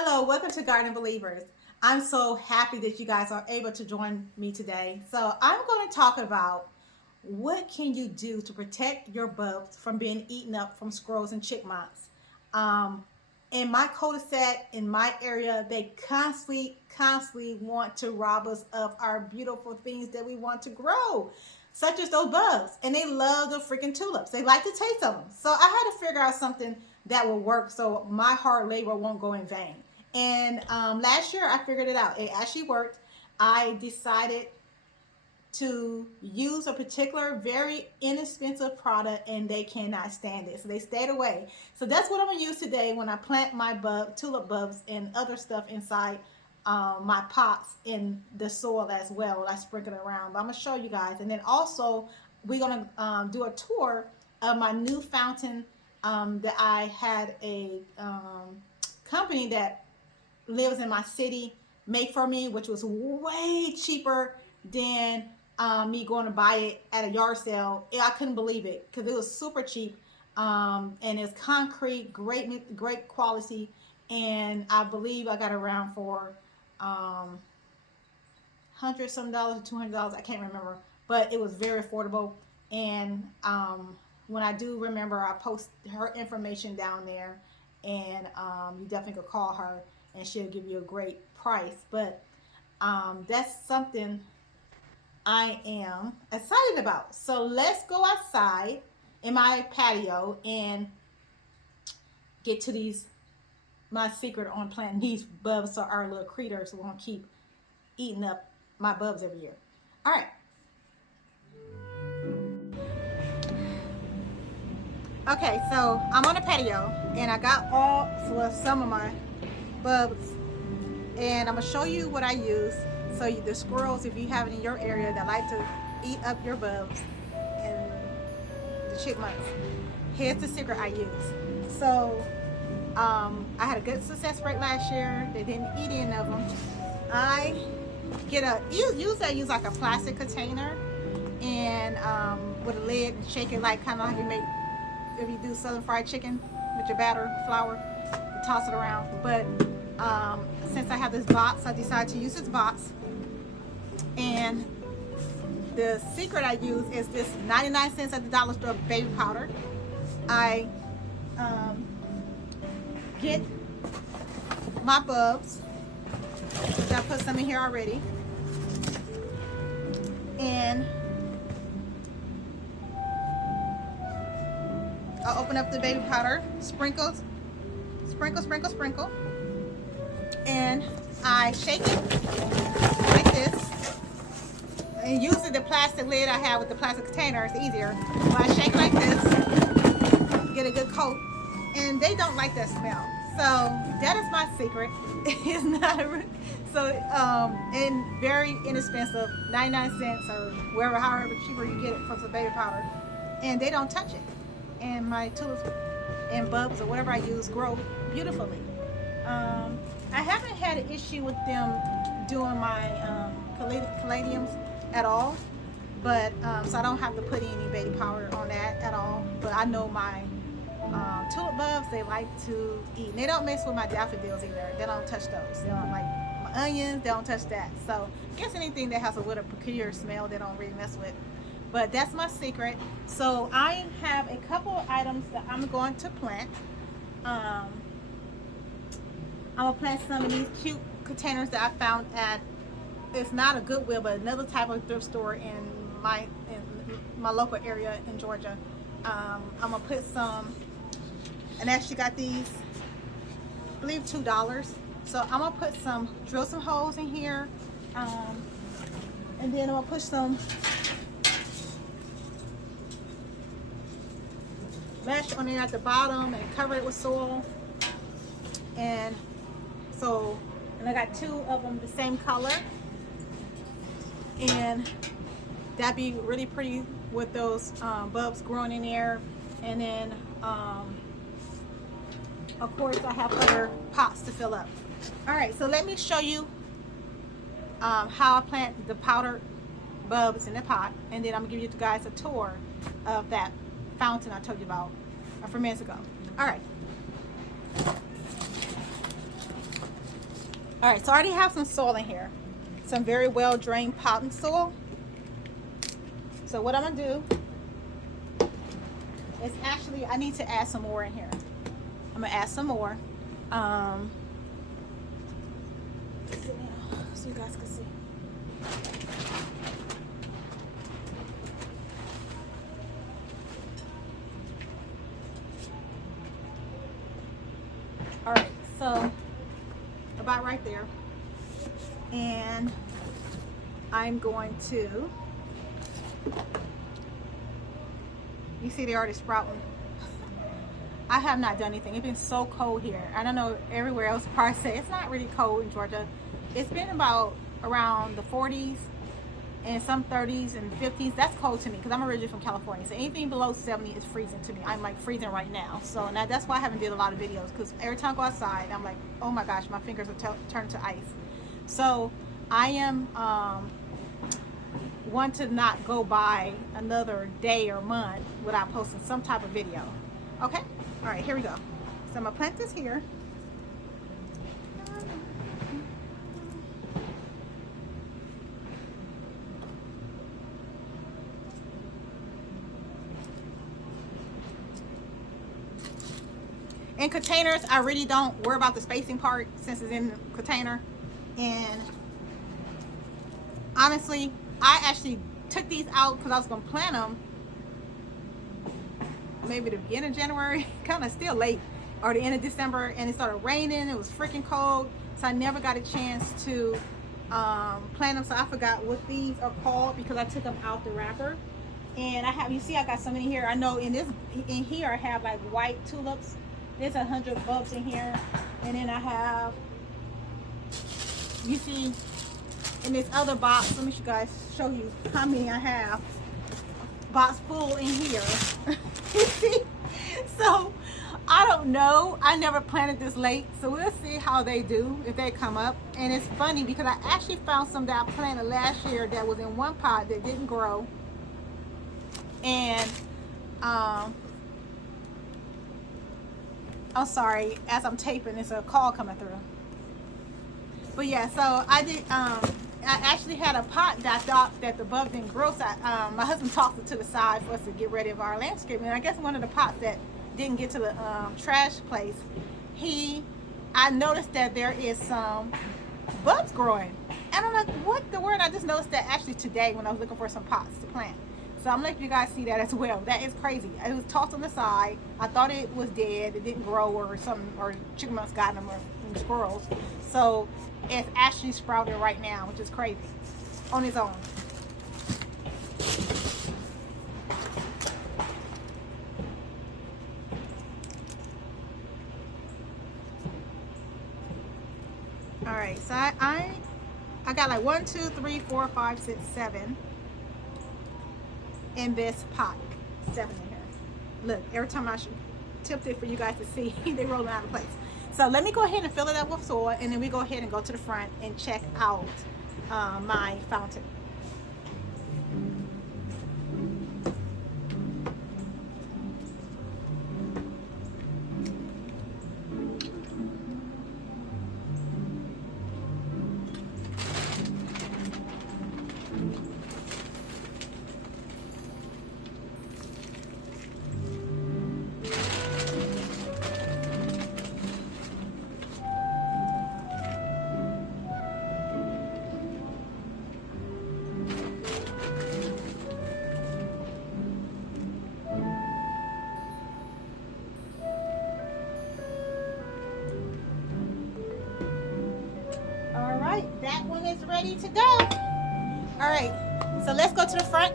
Hello, welcome to Garden Believers. I'm so happy that you guys are able to join me today. So I'm going to talk about what can you do to protect your bulbs from being eaten up from squirrels and chipmunks. Um, in my cul-de-sac, in my area, they constantly want to rob us of our beautiful things that we want to grow, such as those bulbs. And they love the freaking tulips. They like the taste of them. So I had to figure out something that will work so my hard labor won't go in vain. And last year I figured it out. It actually worked. I decided to use a particular very inexpensive product and they cannot stand it. So they stayed away. So that's what I'm going to use today when I plant my tulip bulbs and other stuff inside my pots in the soil as well. I sprinkle it around. But I'm going to show you guys. And then also we're going to do a tour of my new fountain that I had a company that lives in my city make for me, which was way cheaper than me going to buy it at a yard sale. I couldn't believe it because it was super cheap, and it's concrete, great quality, and I believe I got around for $100 some dollars, $200. I can't remember, but it was very affordable. And when I do remember, I post her information down there, and you definitely could call her and she'll give you a great price. But that's something I am excited about. So let's go outside in my patio and get to my secret on planting these bulbs so our little critters won't keep eating up my bulbs every year. All right. Okay, so I'm on the patio and I got some of my bulbs, and I'm gonna show you what I use. So the squirrels, if you have it in your area that like to eat up your bulbs, and the chipmunks, here's the secret I use. So I had a good success rate last year. They didn't eat any of them. I get usually I use like a plastic container and with a lid, and shake it like kind of like you make if you do southern fried chicken with your batter flour. Toss it around. But since I have this box, I decided to use this box. And the secret I use is this 99 cents at the dollar store baby powder. I get my bulbs, which I put some in here already, and I'll open up the baby powder, sprinkle, and I shake it like this. And using the plastic lid I have with the plastic container, it's easier. But I shake it like this, get a good coat, and they don't like that smell. So that is my secret. It's not and very inexpensive, 99 cents or wherever, however cheaper you get it from some baby powder, and they don't touch it. And my tulips and bulbs or whatever I use grow beautifully. I haven't had an issue with them doing my caladiums at all, but so I don't have to put any baby powder on that at all. But I know my tulip bulbs, they like to eat, and they don't mess with my daffodils either. They don't touch those. They don't like my onions, they don't touch that. So I guess anything that has a little peculiar smell they don't really mess with. But that's my secret. So I have a couple of items that I'm going to plant. I'm gonna plant some of these cute containers that I found at, it's not a Goodwill, but another type of thrift store in my local area in Georgia. I'm gonna put some, and actually got these, I believe $2. So I'm gonna put drill some holes in here, and then I'm gonna put some mesh on it at the bottom and cover it with soil. And I got two of them the same color, and that'd be really pretty with those bulbs growing in there. And then of course I have other pots to fill up. All right, so let me show you how I plant the powdered bulbs in the pot, and then I'm gonna give you guys a tour of that fountain I told you about a few minutes ago. All right. All right, so I already have some soil in here, some very well drained potting soil. So what I'm gonna do is actually, I need to add some more in here. I'm gonna add some more, so you guys can see. All right, so about right there, and I'm going to, you see they already sprouting. I have not done anything. It's been so cold here. I don't know everywhere else. Probably say it's not really cold in Georgia. It's been about around the 40s and some 30s and 50s. That's cold to me because I'm originally from California. So anything below 70 is freezing to me. I'm like freezing right now. So now that's why I haven't did a lot of videos, because every time I go outside, I'm like, oh my gosh, my fingers are turning to ice. So I am want to not go by another day or month without posting some type of video. Okay? All right, here we go. So I'm gonna plant this here. In containers, I really don't worry about the spacing part since it's in the container. And honestly, I actually took these out because I was gonna plant them maybe the beginning of January, kind of still late, or the end of December, and it started raining. It was freaking cold, so I never got a chance to plant them. So I forgot what these are called because I took them out the wrapper. And I have, you see, I got so many here. I know in here I have like white tulips. There's 100 bulbs in here, and then I have, you see, in this other box. Let me show you how many I have. Box full in here. You see? So I don't know. I never planted this late, so we'll see how they do if they come up. And it's funny because I actually found some that I planted last year that was in one pot that didn't grow. And I'm sorry, as I'm taping, there's a call coming through. But yeah, so I did. I actually had a pot that I thought that the bugs didn't grow. So my husband tossed it to the side for us to get ready of our landscaping. And I guess one of the pots that didn't get to the trash place, I noticed that there is some bugs growing. And I'm like, what the word? I just noticed that actually today when I was looking for some pots to plant. So I'm letting you guys see that as well. That is crazy. It was tossed on the side. I thought it was dead. It didn't grow or something, or chipmunks got them, or squirrels. So it's actually sprouting right now, which is crazy on its own. All right, so I got like 1, 2, 3, 4, 5, 6, 7 in this pot. 7 in here. Look, every time I tipped it for you guys to see, they rolling out of place. So let me go ahead and fill it up with soil, and then we go ahead and go to the front and check out my fountain. That one is ready to go. All right, so let's go to the front.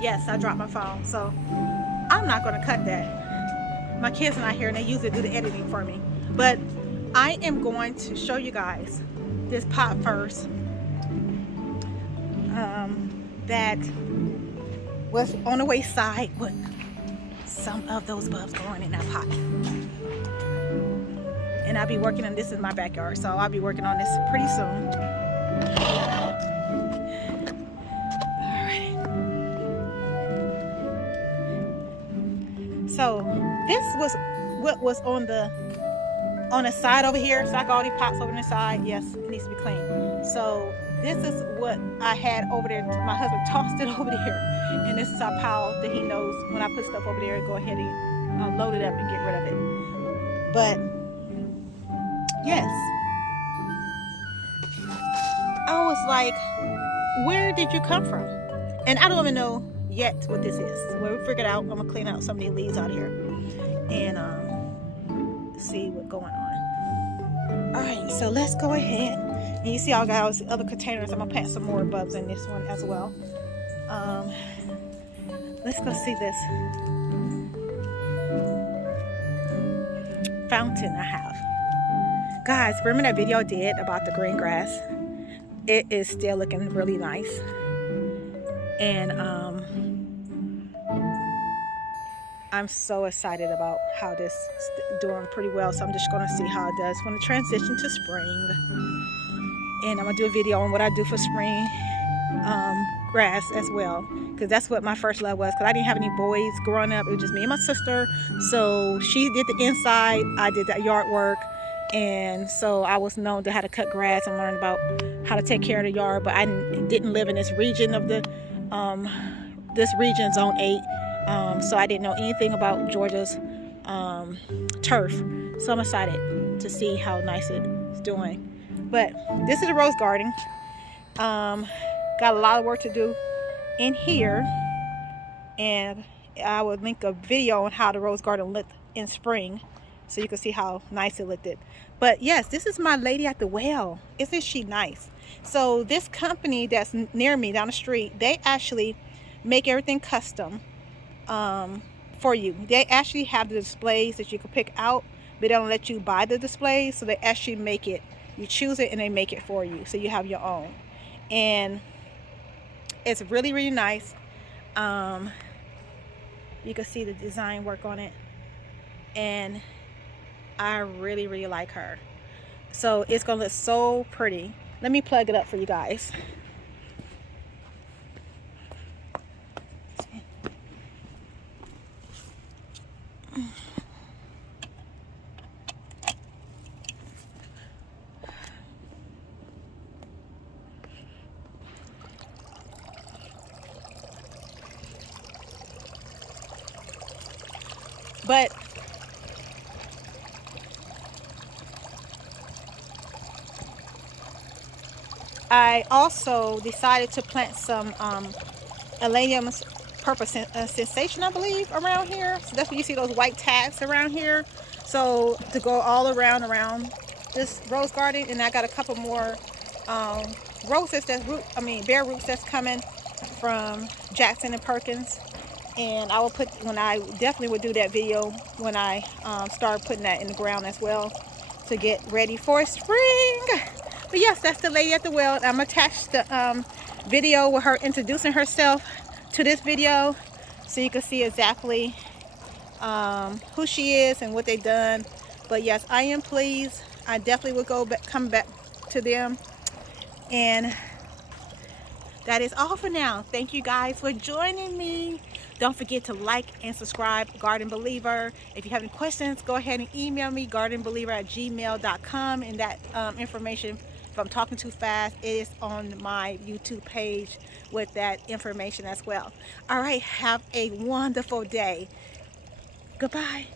Yes, I dropped my phone, so I'm not going to cut that. My kids are not here, and they usually do the editing for me. But I am going to show you guys this pot first. That was on the waste side with some of those bulbs growing in that pot. And I'll be working on this in my backyard, so I'll be working on this pretty soon. All right. this was what was on the side over here. So I got all these pots over on the side. Yes, it needs to be clean. So this is what I had over there. My husband tossed it over there, and this is our pile that he knows when I put stuff over there, go ahead and load it up and get rid of it. But yes, I was like, where did you come from? And I don't even know yet what this is. Well, we figured out, I'm gonna clean out some of these leaves out here and see what's going on. All right, so let's go ahead. And you see I got all these other containers. I'm gonna plant some more bulbs in this one as well. Let's go see this fountain I have. Guys, remember that video I did about the green grass? It is still looking really nice. And I'm so excited about how this is doing pretty well. So I'm just gonna see how it does when it transitions to spring. And I'm gonna do a video on what I do for spring grass as well, because that's what my first love was, because I didn't have any boys growing up. It was just me and my sister. So she did the inside, I did that yard work. And so I was known to how to cut grass and learn about how to take care of the yard, but I didn't live in this region of the zone 8, so I didn't know anything about Georgia's turf. So I'm excited to see how nice it's doing. But this is a rose garden. Got a lot of work to do in here, and I will link a video on how the rose garden looked in spring, so you can see how nice it looked. But yes, this is my lady at the well. Isn't she nice? So this company that's near me down the street, they actually make everything custom for you. They actually have the displays that you can pick out, but they don't let you buy the displays. So they actually make it, you choose it and they make it for you, so you have your own. And it's really, really nice. You can see the design work on it, and I really, really like her. So it's gonna look so pretty. Let me plug it up for you guys. But I also decided to plant some Elenium's purple sensation, I believe, around here. So that's when you see those white tags around here. So to go all around this rose garden, and I got a couple more roses bare roots that's coming from Jackson and Perkins. And I will definitely would do that video when I start putting that in the ground as well, to get ready for spring. But yes, that's the lady at the well. I'm attached the video with her introducing herself to this video, so you can see exactly who she is and what they've done. But yes, I am pleased. I definitely will come back to them. And that is all for now. Thank you guys for joining me. Don't forget to like and subscribe, Garden Believer. If you have any questions, go ahead and email me, gardenbeliever@gmail.com. And that information, if I'm talking too fast, it is on my YouTube page with that information as well. All right, have a wonderful day. Goodbye.